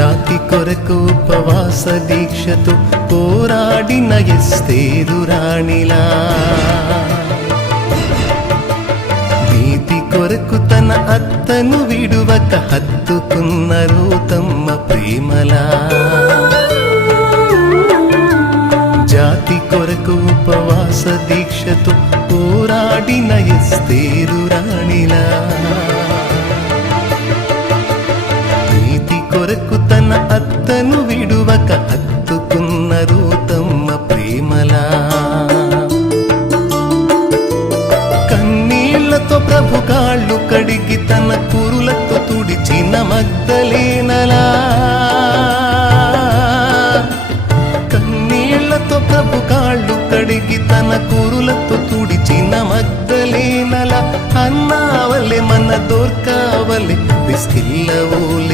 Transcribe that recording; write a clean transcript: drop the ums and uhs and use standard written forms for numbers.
జాతి కొరకు ఉపవాస దీక్షతో పోరాడిన ఎస్తేరు రాణిలా, నీతి కొరకు తన అత్తను విడువక హత్తుకున్న రూతమ్మ ప్రేమలా, జాతి కొరకు ఉపవాస దీక్షతో పోరాడిన ఎస్తేరు రాణిలా, నీతి కొరకు తన అత్తను విడువక హత్తుకున్న రూతమ్మ ప్రేమలా, కన్నీళ్లతో ప్రభు కాళ్ళు కడిగి తన కురులతో తుడిచిన మగ్దలేనలా, కన్నీళ్లతో ప్రభు కాళ్ళు కడిగి తన కురులతో తుడిచిన మగ్దలేనలా, అన్నావలె మన దోర్కావలె ప్రిస్కిల్లవోలె